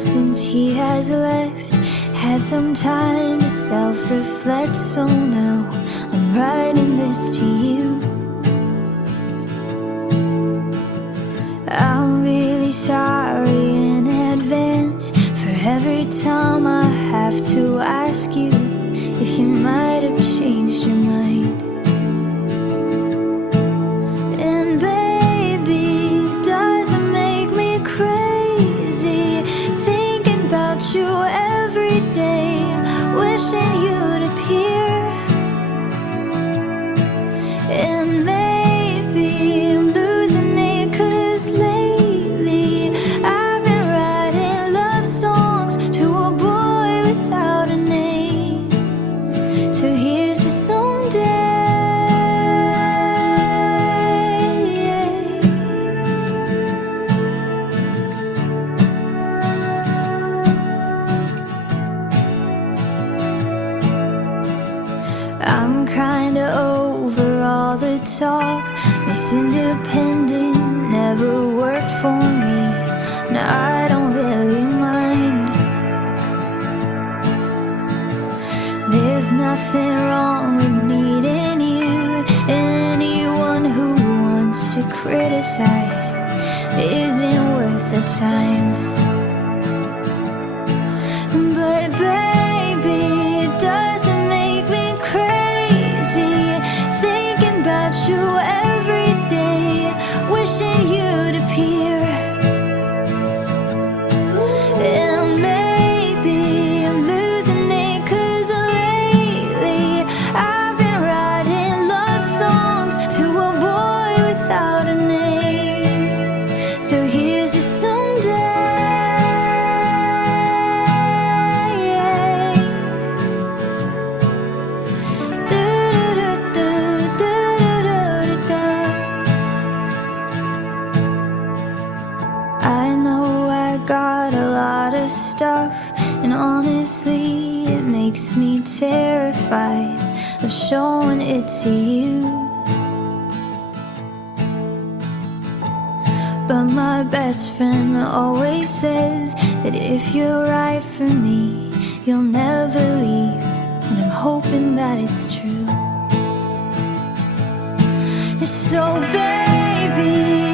since he has left. Had some time to self-reflect, so now I'm writing this to you. I'm really sorry in advance for every time I have to ask you if you might have changed your mind. And baby, does it make me crazy thinking about you every day, wishing you'd appear? And maybe I'm losing it, 'cause lately I've been writing love songs to a boy without a name. So here's to someday. I'm kinda over all the talk. Miss Independent never worked for me. Now I don't really mind. There's nothing wrong with needing you. Anyone who wants to criticize isn't worth the time. But baby, it doesn't make me crazy thinking about you every day, wishing you'd appear. And maybe I'm losing it, 'cause lately I've been writing love songs to a boy without a name. So here's your someday. I know I got a lot of stuff, and honestly it makes me terrified of showing it to you. But my best friend always says that if you're right for me, you'll never leave, and I'm hoping that it's true. So baby,